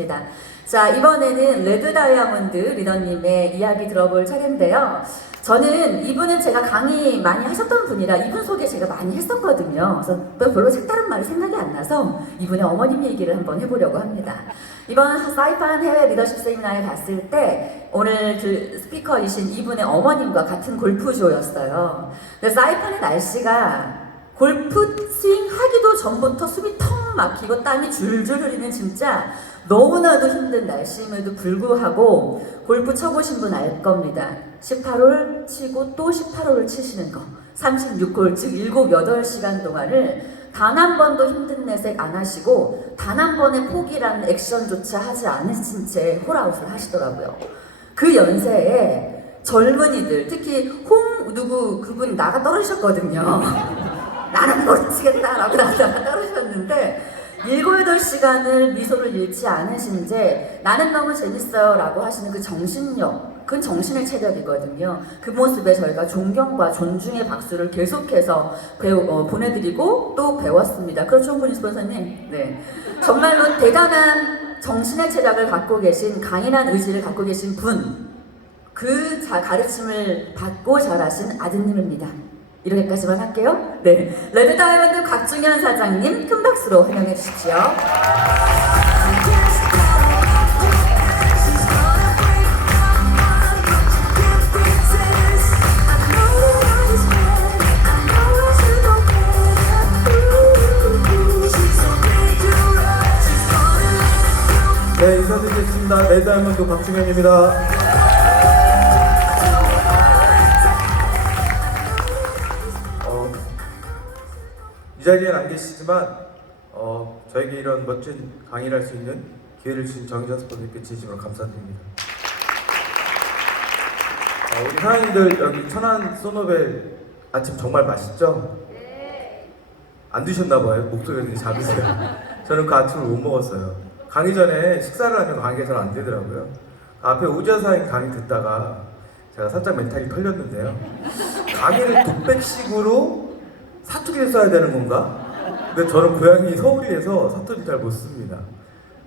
좋습니다. 자, 이번에는 레드 다이아몬드 리더님의 이야기 들어볼 차례인데요. 저는 이분은 제가 강의 많이 하셨던 분이라 이분 소개 제가 많이 했었거든요. 그래서 또 별로 색다른 말이 생각이 안 나서 이분의 어머님 얘기를 한번 해보려고 합니다. 이번 사이판 해외 리더십 세미나에 갔을 때 오늘 스피커이신 이분의 어머님과 같은 골프조였어요. 근데 사이판의 날씨가 골프 스윙 하기도 전부터 숨이 턱 막히고 땀이 줄줄 흐리는 진짜 너무나도 힘든 날씨임에도 불구하고 골프 쳐보신 분 알 겁니다. 18홀 치고 또 18홀을 치시는 거. 36홀, 즉 7, 8시간 동안을 단 한 번도 힘든 내색 안 하시고 단 한 번의 포기라는 액션조차 하지 않으신 채 홀아웃을 하시더라고요. 그 연세에 젊은이들, 특히 그분 나가 떨어지셨거든요. 나는 못 치겠다라고 나가 떨어졌는데 7, 8시간을 미소를 잃지 않으신 채 나는 너무 재밌어요 라고 하시는 그 정신력, 그건 정신의 체력이거든요. 그 모습에 저희가 존경과 존중의 박수를 계속해서 보내드리고 또 배웠습니다. 그렇죠, 홍근희 스폰서님? 네. 정말로 대단한 정신의 체력을 갖고 계신, 강인한 의지를 갖고 계신 분, 그 가르침을 받고 자라신 아드님입니다. 이렇게까지만 할게요. 네, 레드 다이아몬드 곽중현 사장님 큰 박수로 환영해 주십시오. 네, 인사드리겠습니다. 레드 다이아몬드 곽중현입니다. 이 자리에는 안 계시지만 저에게 이런 멋진 강의를 할 수 있는 기회를 주신 정희전 스폰서님께 진심으로 감사드립니다. 우리 사장님들 여기 천안 소노벨 아침 정말 맛있죠? 안 드셨나봐요. 목소리가 되게 작으세요. 저는 그 아침을 못 먹었어요. 강의 전에 식사를 하면 강의가 잘 안 되더라고요. 앞에 오지아 사장님 강의 듣다가 제가 살짝 멘탈이 털렸는데요. 강의를 독백식으로 사투리를 써야 되는 건가? 근데 저는 고향이 서울이라서 사투리 잘 못 씁니다.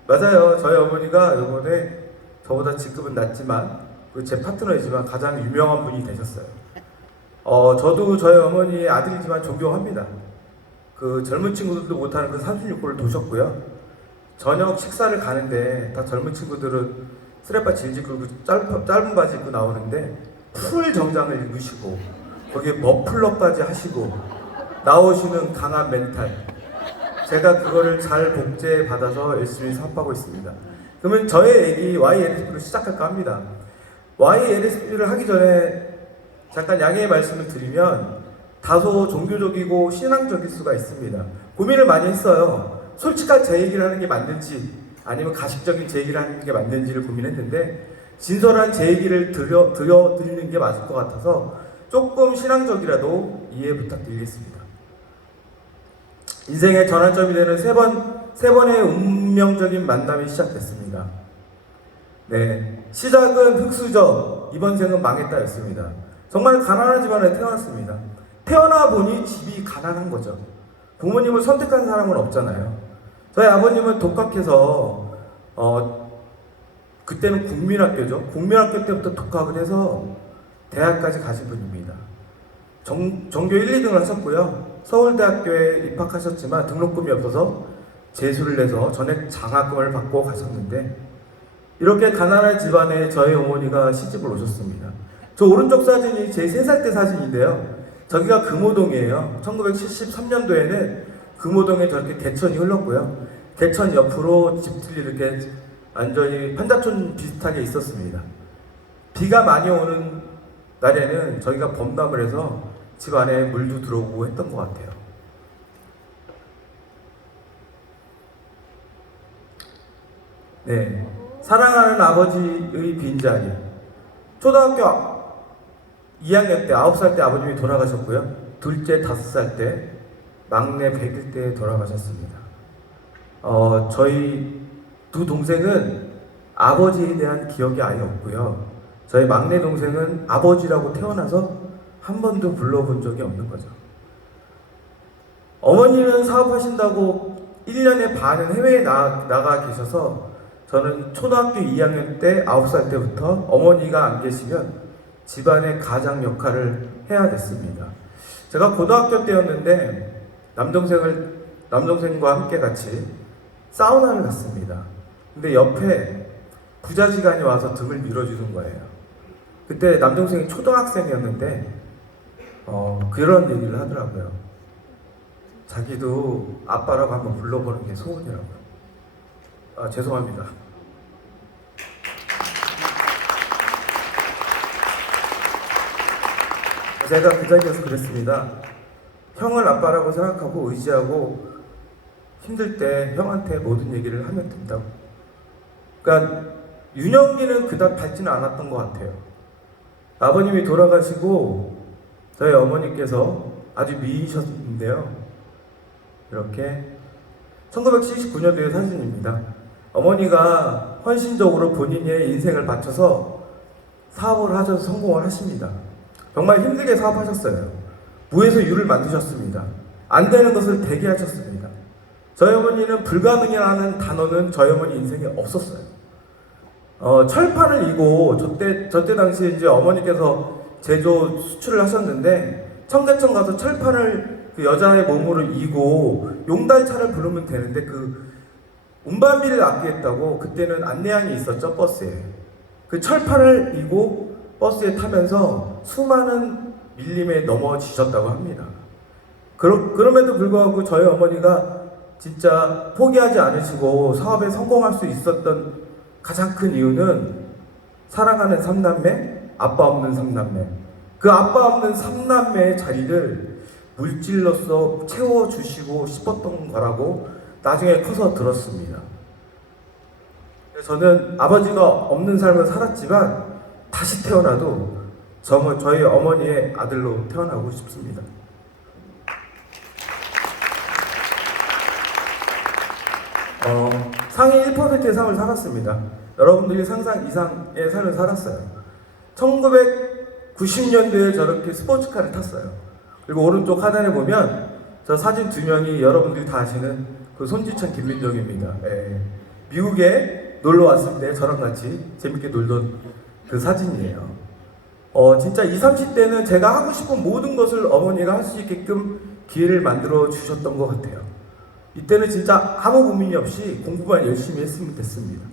맞아요. 저희 어머니가 이번에 저보다 직급은 낮지만 제 파트너이지만 가장 유명한 분이 되셨어요. 저도 저희 어머니의 아들이지만 존경합니다. 그 젊은 친구들도 못하는 그 36골을 도셨고요. 저녁 식사를 가는데 다 젊은 친구들은 스레빠 질질 끌고 짧은 바지 입고 나오는데 풀 정장을 입으시고 거기에 머플러까지 하시고 나오시는 강한 멘탈, 제가 그거를 잘 복제해 받아서 열심히 사업하고 있습니다. 그러면 저의 얘기 YLSP로 시작할까 합니다. YLSP를 하기 전에 잠깐 양해의 말씀을 드리면 다소 종교적이고 신앙적일 수가 있습니다. 고민을 많이 했어요. 솔직한 제 얘기를 하는 게 맞는지 아니면 가식적인 제 얘기를 하는 게 맞는지를 고민했는데 진솔한 제 얘기를 들려드리는 게 맞을 것 같아서 조금 신앙적이라도 이해 부탁드리겠습니다. 인생의 전환점이 되는 세 번의 운명적인 만남이 시작됐습니다. 네, 시작은 흙수저, 이번 생은 망했다였습니다. 정말 가난한 집안에 태어났습니다. 태어나 보니 집이 가난한 거죠. 부모님을 선택한 사람은 없잖아요. 저희 아버님은 독학해서 그때는 국민학교죠. 국민학교 때부터 독학을 해서 대학까지 가신 분입니다. 전교 1, 2등을 하셨고요. 서울대학교에 입학하셨지만 등록금이 없어서 재수를 내서 전액 장학금을 받고 가셨는데 이렇게 가난한 집안에 저희 어머니가 시집을 오셨습니다. 저 오른쪽 사진이 제 3살 때 사진인데요. 저기가 금호동이에요. 1973년도에는 금호동에 저렇게 개천이 흘렀고요. 개천 옆으로 집들이 이렇게 완전히 판자촌 비슷하게 있었습니다. 비가 많이 오는 날에는 저희가 범람을 해서 집 안에 물도 들어오고 했던 것 같아요. 네, 사랑하는 아버지의 빈자리. 초등학교 2학년 때 9살 때 아버님이 돌아가셨고요. 둘째 5살 때, 막내 100일 때 돌아가셨습니다. 저희 두 동생은 아버지에 대한 기억이 아예 없고요. 저희 막내 동생은 아버지라고 태어나서 한 번도 불러본 적이 없는 거죠. 어머니는 사업하신다고 1년에 반은 해외에 나가 계셔서 저는 초등학교 2학년 때 9살 때부터 어머니가 안 계시면 집안의 가장 역할을 해야 됐습니다. 제가 고등학교 때였는데 남동생과 함께 같이 사우나를 갔습니다. 근데 옆에 부자지간이 와서 등을 밀어주는 거예요. 그때 남동생이 초등학생이었는데 그런 얘기를 하더라고요. 자기도 아빠라고 한번 불러보는 게 소원이라고요. 죄송합니다. 제가 그 자리에서 그랬습니다. 형을 아빠라고 생각하고 의지하고 힘들 때 형한테 모든 얘기를 하면 된다고. 그러니까 윤영기는 그닥 닮지는 않았던 것 같아요. 아버님이 돌아가시고 저희 어머니께서 아주 미인이셨는데요. 이렇게 1979년도의 사진입니다. 어머니가 헌신적으로 본인의 인생을 바쳐서 사업을 하셔서 성공을 하십니다. 정말 힘들게 사업하셨어요. 무에서 유를 만드셨습니다. 안 되는 것을 되게 하셨습니다. 저희 어머니는 불가능이라는 단어는 저희 어머니 인생에 없었어요. 철판을 이고 저때 당시에 이제 어머니께서 제조 수출을 하셨는데 청계천 가서 철판을 그 여자의 몸으로 이고 용달차를 부르면 되는데 그 운반비를 아끼겠다고 그때는 안내양이 있었죠, 버스에. 그 철판을 이고 버스에 타면서 수많은 밀림에 넘어지셨다고 합니다. 그럼에도 불구하고 저희 어머니가 진짜 포기하지 않으시고 사업에 성공할 수 있었던 가장 큰 이유는 사랑하는 삼남매, 아빠 없는 삼남매. 그 아빠 없는 삼남매의 자리를 물질로서 채워주시고 싶었던 거라고 나중에 커서 들었습니다. 저는 아버지가 없는 삶을 살았지만 다시 태어나도 저희 어머니의 아들로 태어나고 싶습니다. 상위 1%의 삶을 살았습니다. 여러분들이 상상 이상의 삶을 살았어요. 1990년도에 저렇게 스포츠카를 탔어요. 그리고 오른쪽 하단에 보면 저 사진 두 명이 여러분들이 다 아시는 그 손지천 김민정입니다. 미국에 놀러 왔을 때 저랑 같이 재밌게 놀던 그 사진이에요. 진짜 20, 30대는 제가 하고 싶은 모든 것을 어머니가 할 수 있게끔 기회를 만들어 주셨던 것 같아요. 이때는 진짜 아무 고민이 없이 공부만 열심히 했으면 됐습니다.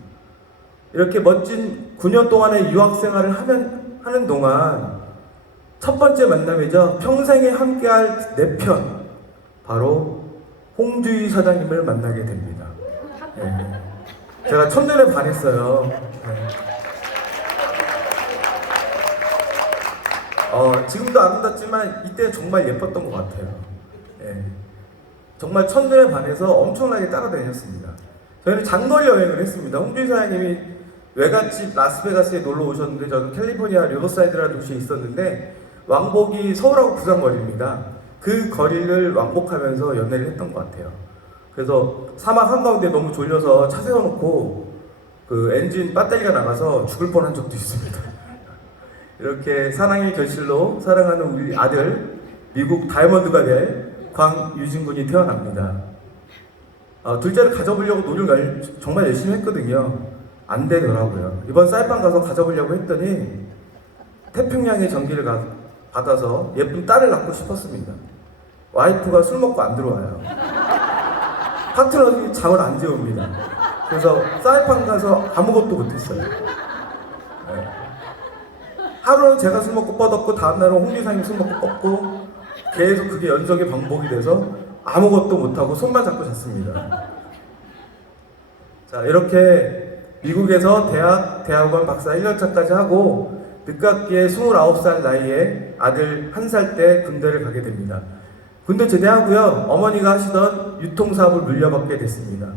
이렇게 멋진 9년 동안의 유학 생활을 하는 동안 첫 번째 만남이죠. 평생에 함께할 내 편, 바로 홍주희 사장님을 만나게 됩니다. 제가 첫눈에 반했어요. 지금도 아름답지만 이때 정말 예뻤던 것 같아요. 정말 첫눈에 반해서 엄청나게 따라다녔습니다. 저희는 장거리 여행을 했습니다. 홍주희 사장님이 외갓집 라스베가스에 놀러 오셨는데 저는 캘리포니아 리버사이드라는 도시에 있었는데 왕복이 서울하고 부산 거리입니다. 그 거리를 왕복하면서 연애를 했던 것 같아요. 그래서 사막 한가운데 너무 졸려서 차 세워놓고 그 엔진 배터리가 나가서 죽을 뻔한 적도 있습니다. 이렇게 사랑의 결실로 사랑하는 우리 아들, 미국 다이아몬드가 될 광유진 군이 태어납니다. 둘째를 가져보려고 노력을 정말 열심히 했거든요. 안 되더라고요. 이번 사이판 가서 가져보려고 했더니 태평양의 전기를 받아서 예쁜 딸을 낳고 싶었습니다. 와이프가 술 먹고 안 들어와요. 파트너들이 잠을 안 재웁니다. 그래서 사이판 가서 아무것도 못했어요. 하루는 제가 술 먹고 뻗었고 다음날은 홍지사님 술 먹고 뻗고 계속 그게 연속의 반복이 돼서 아무것도 못하고 손만 잡고 잤습니다. 자, 이렇게 미국에서 대학원 박사 1년차까지 하고 늦깎이에 29살 나이에 아들 1살 때 군대를 가게 됩니다. 군대 제대하고요, 어머니가 하시던 유통사업을 물려받게 됐습니다.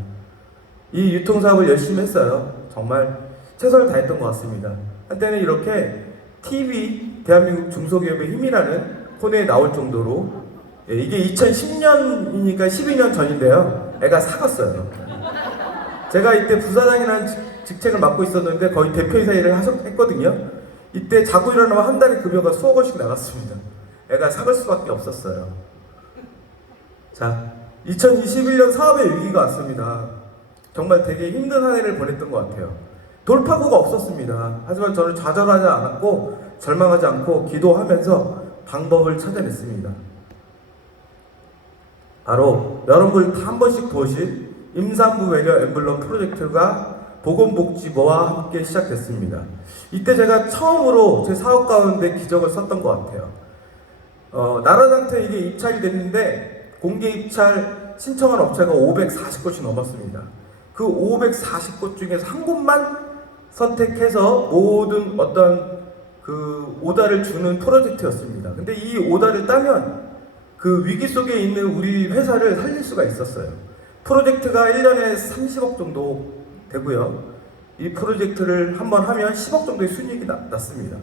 이 유통사업을 열심히 했어요. 정말 최선을 다했던 것 같습니다. 한때는 이렇게 TV, 대한민국 중소기업의 힘이라는 코너에 나올 정도로, 이게 2010년이니까 12년 전인데요. 애가 사갔어요. 제가 이때 부사장이라는 직책을 맡고 있었는데 거의 대표이사 일을 했거든요. 이때 자고 일어나면 한 달에 급여가 수억 원씩 나갔습니다. 애가 사갈 수밖에 없었어요. 자, 2021년 사업의 위기가 왔습니다. 정말 되게 힘든 한 해를 보냈던 것 같아요. 돌파구가 없었습니다. 하지만 저는 좌절하지 않았고 절망하지 않고 기도하면서 방법을 찾아냈습니다. 바로 여러분들 다 한 번씩 보실 임산부 배려 엠블럼 프로젝트가 보건복지부와 함께 시작됐습니다. 이때 제가 처음으로 제 사업 가운데 기적을 썼던 것 같아요. 나라장터 이게 입찰이 됐는데 공개 입찰 신청한 업체가 540곳이 넘었습니다. 그 540곳 중에서 한 곳만 선택해서 모든 어떤 그 오다를 주는 프로젝트였습니다. 근데 이 오다를 따면 그 위기 속에 있는 우리 회사를 살릴 수가 있었어요. 프로젝트가 1년에 30억 정도 되고요. 이 프로젝트를 한번 하면 10억 정도의 순이익이 났습니다.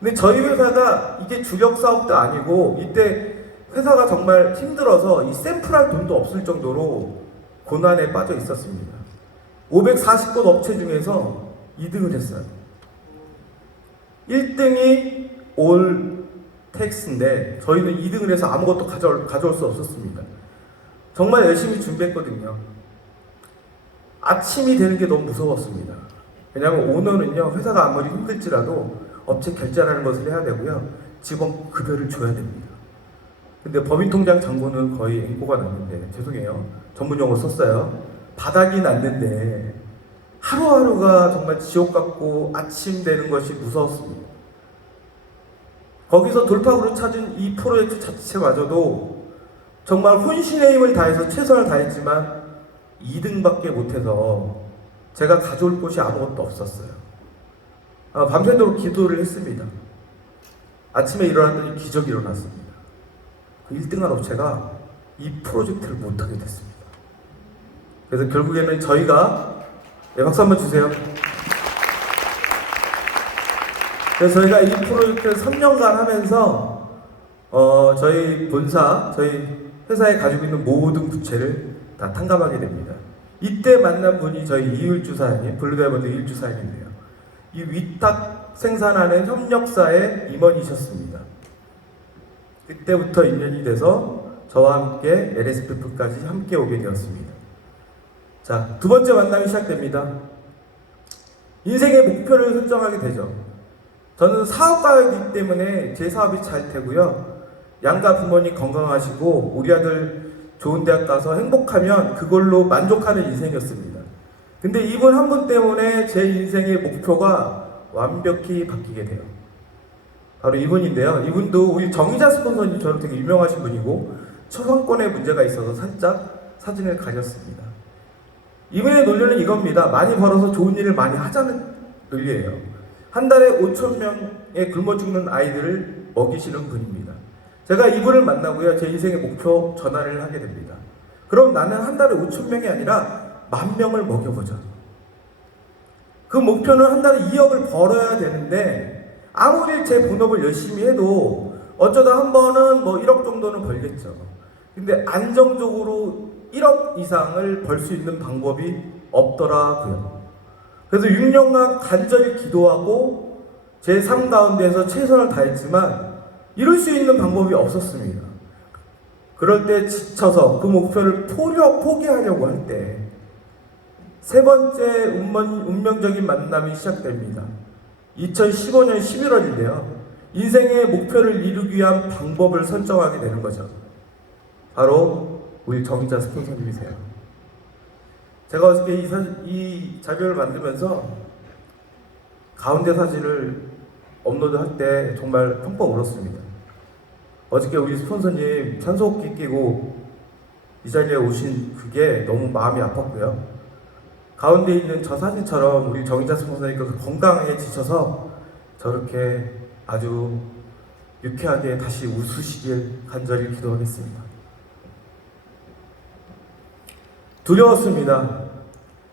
근데 저희 회사가 이게 주력 사업도 아니고 이때 회사가 정말 힘들어서 이 샘플할 돈도 없을 정도로 고난에 빠져 있었습니다. 540곳 업체 중에서 2등을 했어요. 1등이 올텍스인데 저희는 2등을 해서 아무것도 가져올 수 없었습니다. 정말 열심히 준비했거든요. 아침이 되는 게 너무 무서웠습니다. 왜냐하면 오너는요, 회사가 아무리 힘들지라도 업체 결제라는 것을 해야 되고요, 직원 급여를 줘야 됩니다. 근데 법인통장 잔고는 거의 앵꼬가 났는데, 죄송해요, 전문 용어 썼어요. 바닥이 났는데 하루하루가 정말 지옥 같고 아침 되는 것이 무서웠습니다. 거기서 돌파구를 찾은 이 프로젝트 자체마저도 정말 혼신의 힘을 다해서 최선을 다했지만 2등밖에 못해서 제가 가져올 곳이 아무것도 없었어요. 밤새도록 기도를 했습니다. 아침에 일어났더니 기적이 일어났습니다. 그 1등한 업체가 이 프로젝트를 못하게 됐습니다. 그래서 결국에는 저희가, 박수 한번 주세요. 그래서 저희가 이 프로젝트를 3년간 하면서 저희 본사, 저희 회사에 가지고 있는 모든 부채를 다 탕감하게 됩니다. 이때 만난 분이 저희 이율주 사장님, 블루다이먼드 이율주 사장님이에요. 이 위탁 생산하는 협력사의 임원이셨습니다. 그때부터 인연이 돼서 저와 함께 LSPF까지 함께 오게 되었습니다. 자, 두 번째 만남이 시작됩니다. 인생의 목표를 설정하게 되죠. 저는 사업가이기 때문에 제 사업이 잘 되고요, 양가 부모님 건강하시고 우리 아들 좋은 대학 가서 행복하면 그걸로 만족하는 인생이었습니다. 근데 이분 한 분 때문에 제 인생의 목표가 완벽히 바뀌게 돼요. 바로 이분인데요. 이분도 우리 정의자 스폰서님처럼 되게 유명하신 분이고 초상권에 문제가 있어서 살짝 사진을 가렸습니다. 이분의 논리는 이겁니다. 많이 벌어서 좋은 일을 많이 하자는 논리예요. 한 달에 5,000명의 굶어 죽는 아이들을 먹이시는 분입니다. 제가 이분을 만나고요, 제 인생의 목표 전환을 하게 됩니다. 그럼 나는 한 달에 5,000명이 아니라 10,000명을 먹여보자. 그 목표는 한 달에 2억을 벌어야 되는데 아무리 제 본업을 열심히 해도 어쩌다 한 번은 뭐 1억 정도는 벌겠죠. 근데 안정적으로 1억 이상을 벌 수 있는 방법이 없더라고요. 그래서 6년간 간절히 기도하고 제 삶 가운데에서 최선을 다했지만 이룰 수 있는 방법이 없었습니다. 그럴 때 지쳐서 그 목표를 포기하려고 할 때 세 번째 운명적인 만남이 시작됩니다. 2015년 11월인데요. 인생의 목표를 이루기 위한 방법을 설정하게 되는 거죠. 바로 우리 정의자 스폰서님이세요. 제가 어저께 이 자료를 만들면서 가운데 사진을 업로드할 때 정말 펑펑 울었습니다. 어저께 우리 스폰서님 산소호흡기 끼고 이 자리에 오신 그게 너무 마음이 아팠고요. 가운데 있는 저 사진처럼 우리 정의자 스폰서님께서 건강해지셔서 저렇게 아주 유쾌하게 다시 웃으시길 간절히 기도하겠습니다. 두려웠습니다.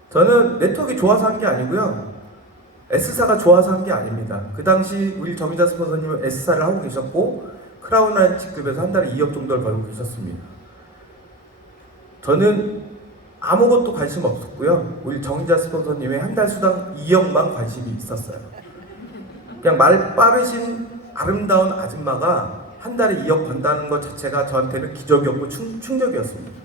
저는 네트워크가 좋아서 한 게 아니고요, S사가 좋아서 한 게 아닙니다. 그 당시 우리 정의자 스폰서님은 S사를 하고 계셨고 크라운라인 직급에서 한 달에 2억 정도를 벌고 계셨습니다. 저는 아무것도 관심 없었고요, 우리 정의자 스폰서님의 한 달 수당 2억만 관심이 있었어요. 그냥 말 빠르신 아름다운 아줌마가 한 달에 2억 번다는 것 자체가 저한테는 기적이었고 충격이었습니다.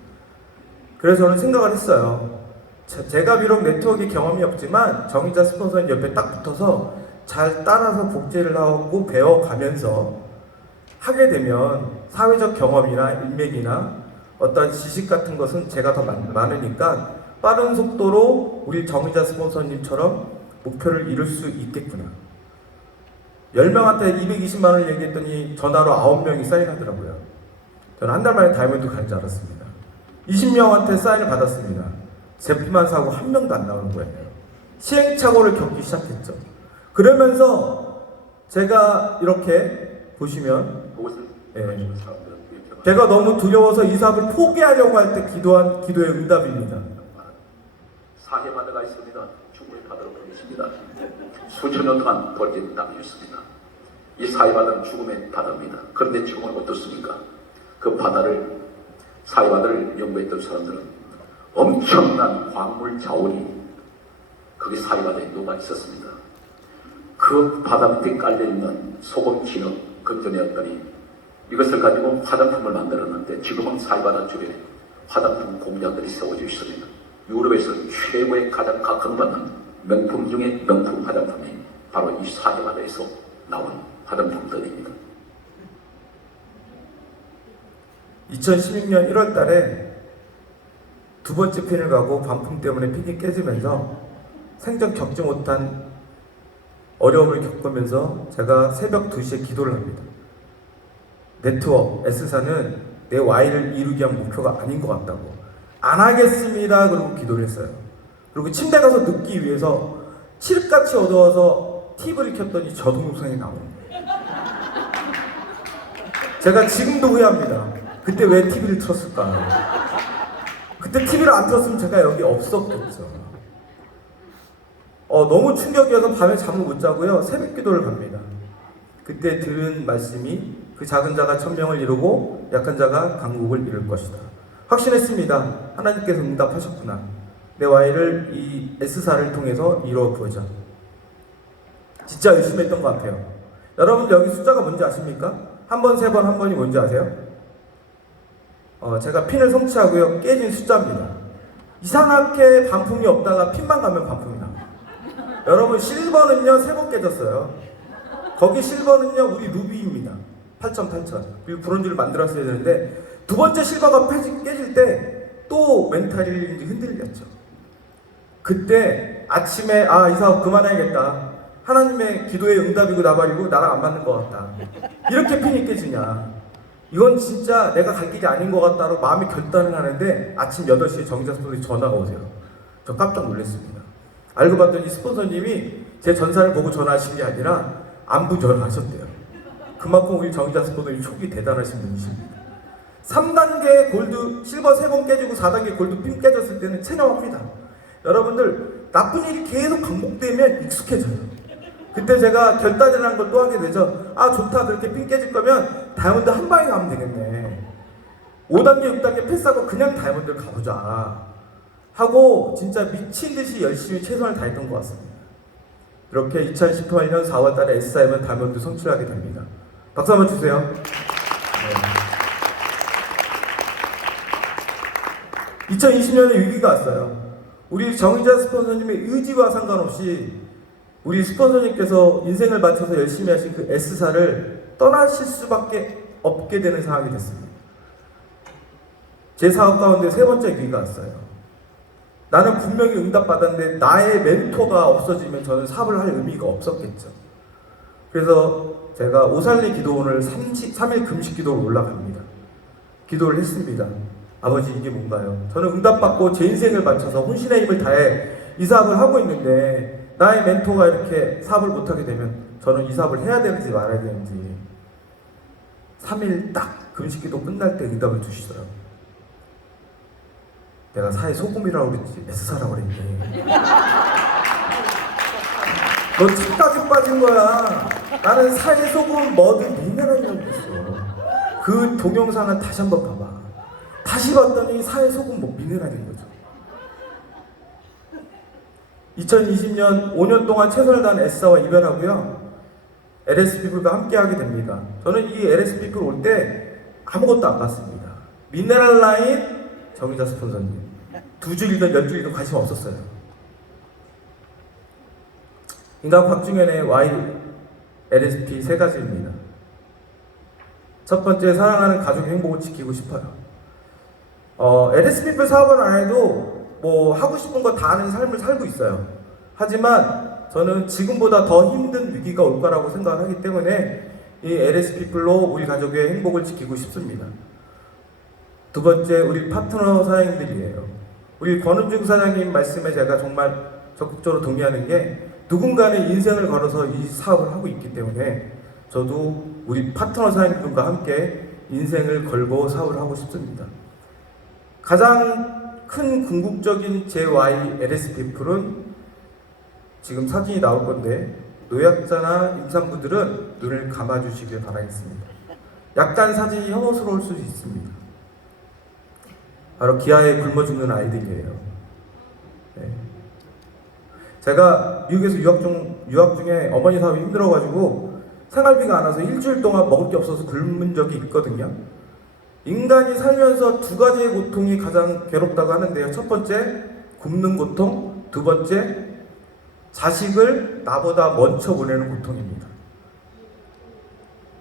그래서 저는 생각을 했어요. 제가 비록 네트워크 경험이 없지만 정의자 스폰서님 옆에 딱 붙어서 잘 따라서 복제를 하고 배워가면서 하게 되면 사회적 경험이나 인맥이나 어떤 지식 같은 것은 제가 더 많으니까 빠른 속도로 우리 정의자 스폰서님처럼 목표를 이룰 수 있겠구나. 10명한테 220만 원을 얘기했더니 전화로 9명이 사인하더라고요. 저는 한 달 만에 다이아몬드 간 줄 알았습니다. 20명한테 사인을 받았습니다. 제품만 사고 한 명도 안 나오는 거예요. 시행착오를 겪기 시작했죠. 그러면서 제가 이렇게 보시면 제가 너무 두려워서 이 사업을 포기하려고 할 때 기도한 기도의 응답입니다. 사해 바다가 있습니다. 충분히 바다로 보내십니다. 수천 년 동안 벌진 땅이었습니다. 이 사해 바다는 죽음의 바다입니다. 그런데 지금은 어떻습니까? 그 바다를 사해 바다를 연구했던 사람들은 엄청난 광물 자원이 거기 사해 바다에 녹아 있었습니다. 그 바다 밑에 깔려 있는 소금 진흙 건져내었더니 이것을 가지고 화장품을 만들었는데 지금은 사해 바다 주변에 화장품 공장들이 세워져 있습니다. 유럽에서 최고의 가장 각광받는 명품 중에 명품 화장품이 바로 이 사해 바다에서 나온 화장품들입니다. 2016년 1월 달에 두 번째 핀을 가고 반품 때문에 핀이 깨지면서 생전 겪지 못한 어려움을 겪으면서 제가 새벽 2시에 기도를 합니다. 네트워크 S사는 내 Y를 이루기 위한 목표가 아닌 것 같다고. 안 하겠습니다. 그러고 기도를 했어요. 그리고 침대 가서 눕기 위해서 칠흑같이 어두워서 TV를 켰더니 저 동영상이 나오는 거예요. 제가 지금도 후회합니다. 그때 왜 TV를 틀었을까? 그때 TV를 안 틀었으면 제가 여기 없었겠죠. 너무 충격이어서 밤에 잠을 못 자고요. 새벽 기도를 갑니다. 그때 들은 말씀이 그 작은 자가 1000명을 이루고 약한 자가 강국을 이룰 것이다. 확신했습니다. 하나님께서 응답하셨구나. 내 Y를 이 S사를 통해서 이루어 보자. 진짜 열심히 했던 것 같아요. 여러분 여기 숫자가 뭔지 아십니까? 한 번, 세 번, 한 번이 뭔지 아세요? 제가 핀을 성취하고요. 깨진 숫자입니다. 이상하게 반품이 없다가 핀만 가면 반품이 나와요. 여러분 실버는요 3번 깨졌어요. 거기 실버는요 우리 루비입니다. 8,800. 그리고 브론즈를 만들었어야 되는데 두 번째 실버가 깨질 때 또 멘탈이 흔들렸죠. 그때 아침에 이 사업 그만해야겠다. 하나님의 기도의 응답이고 나발이고 나랑 안 맞는 것 같다. 이렇게 핀이 깨지냐. 이건 진짜 내가 갈 길이 아닌 것 같다로 마음의 결단을 하는데 아침 8시에 정의자 스폰서님이 전화가 오세요. 저 깜짝 놀랐습니다. 알고 봤더니 스폰서님이 제 전사를 보고 전화하신 게 아니라 안부 전화하셨대요. 그만큼 우리 정의자 스폰서님 촉이 대단하신 분이십니다. 3단계 골드 실버 3번 깨지고 4단계 골드 핀 깨졌을 때는 체념합니다. 여러분들 나쁜 일이 계속 반복되면 익숙해져요. 그때 제가 결단이라는 걸 또 하게 되죠. 좋다 그렇게 핀 깨질 거면 다이아몬드 한 방에 가면 되겠네. 5단계 6단계 패스하고 그냥 다이아몬드를 가보자 하고 진짜 미친듯이 열심히 최선을 다했던 것 같습니다. 이렇게 2018년 4월달에 S사이먼 다이아몬드 성취하게 됩니다. 박수 한번 주세요. 네. 2020년에 위기가 왔어요. 우리 정의자 스폰서님의 의지와 상관없이 우리 스폰서님께서 인생을 바쳐서 열심히 하신 그 S사를 떠나실 수밖에 없게 되는 상황이 됐습니다. 제 사업 가운데 세 번째 위기가 왔어요. 나는 분명히 응답받았는데 나의 멘토가 없어지면 저는 사업을 할 의미가 없었겠죠. 그래서 제가 오살리 기도원을 3일 금식 기도로 올라갑니다. 기도를 했습니다. 아버지 이게 뭔가요? 저는 응답받고 제 인생을 바쳐서 혼신의 힘을 다해 이 사업을 하고 있는데 나의 멘토가 이렇게 사업을 못하게 되면 저는 이 사업을 해야 되는지 말아야 되는지 3일 딱 금식기도 끝날 때 응답을 주시더라고요. 내가 사회 소금이라고 그랬지 S사라고 그랬니? 너 착각에 빠진 거야. 나는 사회 소금 머드 미네랄이라고 그랬어. 그 동영상을 다시 한번 봐봐. 다시 봤더니 사회 소금 미네랄인 거죠. 2020년 5년 동안 최선을 다한 S사와 이별하고요. LS피플과 함께 하게 됩니다. 저는 이 LS피플 올 때 아무것도 안 봤습니다. 미네랄 라인 정의자 스폰서님. 2줄이든 10줄이든 관심 없었어요. 인간 곽중현의 Y, LSP 세 가지입니다. 첫 번째, 사랑하는 가족의 행복을 지키고 싶어요. LSP 사업은 안 해도 뭐 하고 싶은 거 다 하는 삶을 살고 있어요. 하지만 저는 지금보다 더 힘든 위기가 올 거라고 생각하기 때문에 이 LSP로 우리 가족의 행복을 지키고 싶습니다. 두 번째, 우리 파트너 사장님들이에요. 우리 권은중 사장님 말씀에 제가 정말 적극적으로 동의하는 게, 누군가의 인생을 걸어서 이 사업을 하고 있기 때문에 저도 우리 파트너 사장님들과 함께 인생을 걸고 사업을 하고 싶습니다. 가장 큰 궁극적인 JY LSP는 지금 사진이 나올 건데, 노약자나 임산부들은 눈을 감아주시길 바라겠습니다. 약간 사진이 혐오스러울 수도 있습니다. 바로 기아에 굶어 죽는 아이들이에요. 네. 제가 미국에서 유학 중에 어머니 사업이 힘들어가지고 생활비가 안 와서 일주일 동안 먹을 게 없어서 굶은 적이 있거든요. 인간이 살면서 두 가지의 고통이 가장 괴롭다고 하는데요. 첫 번째, 굶는 고통. 두 번째, 자식을 나보다 먼저 보내는 고통입니다.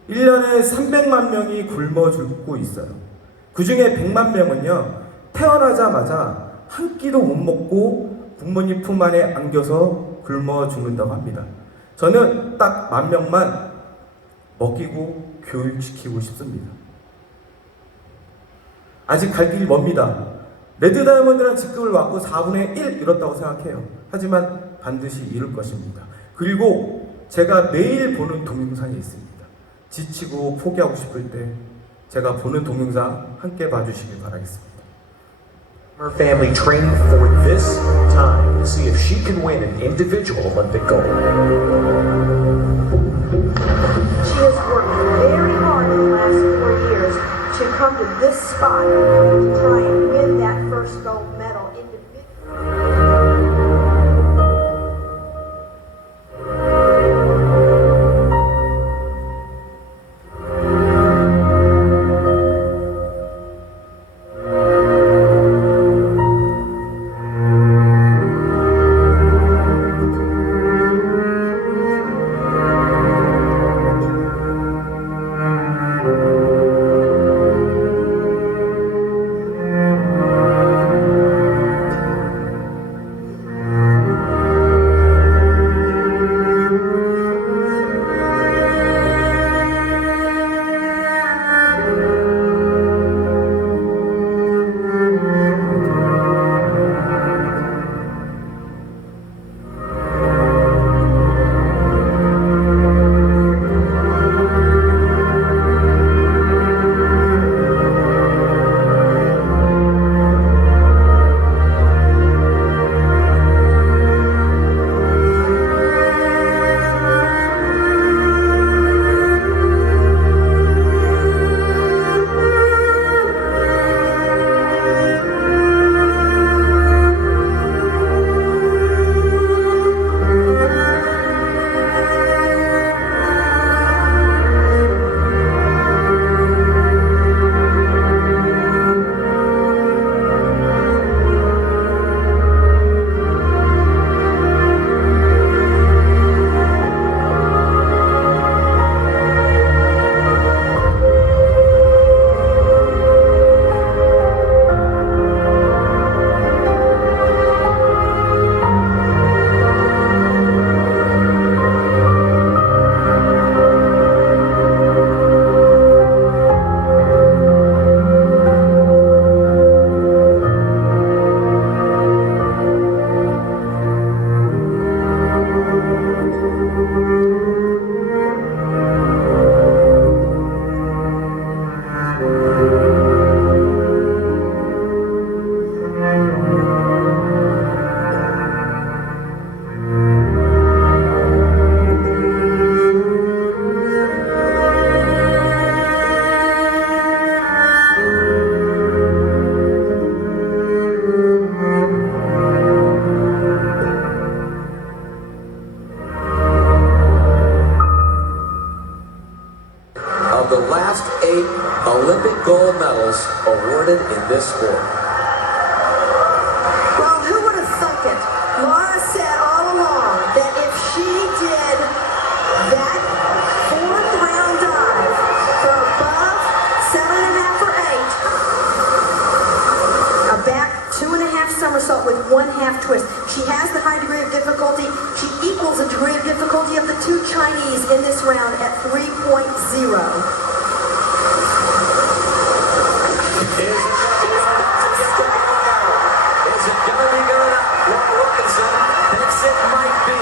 1년에 300만 명이 굶어 죽고 있어요. 그 중에 100만 명은요, 태어나자마자 한 끼도 못 먹고 부모님 품 안에 안겨서 굶어 죽는다고 합니다. 저는 딱 10,000명만 먹이고 교육시키고 싶습니다. 아직 갈 길이 멉니다. 레드 다이아몬드라는 직급을 받고 4분의 1 이뤘다고 생각해요. 하지만 반드시 이룰 것입니다. 그리고 제가 매일 보는 동영상이 있습니다. 지치고 포기하고 싶을 때 제가 보는 동영상 함께 봐주시길 바라겠습니다. Her family trained for this time to see if she can win an individual Olympic gold. She has worked very hard in the last 4 years to come to this spot to try and win that first gold medal individually. Olympic gold medals awarded in this sport. equals a degree of difficulty of the two Chinese in this round at 3.0. Is it gonna be good enough? Laura Wilkinson thinks it might be.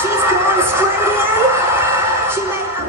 She's going straight in. She made a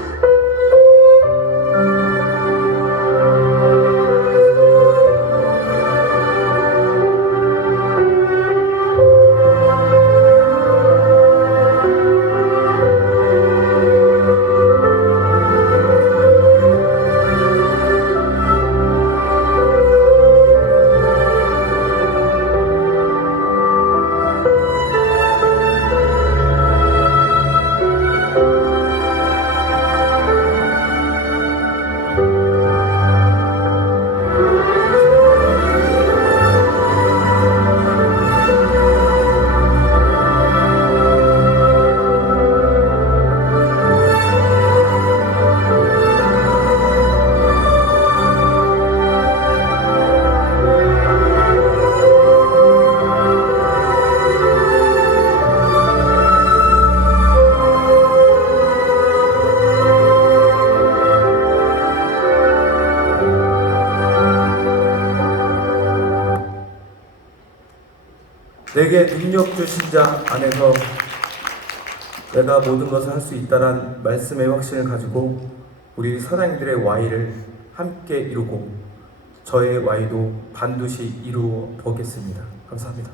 내게 능력 주신 자 안에서 내가 모든 것을 할 수 있다란 말씀의 확신을 가지고 우리 사랑인들의 Y를 함께 이루고 저의 Y도 반드시 이루어 보겠습니다. 감사합니다.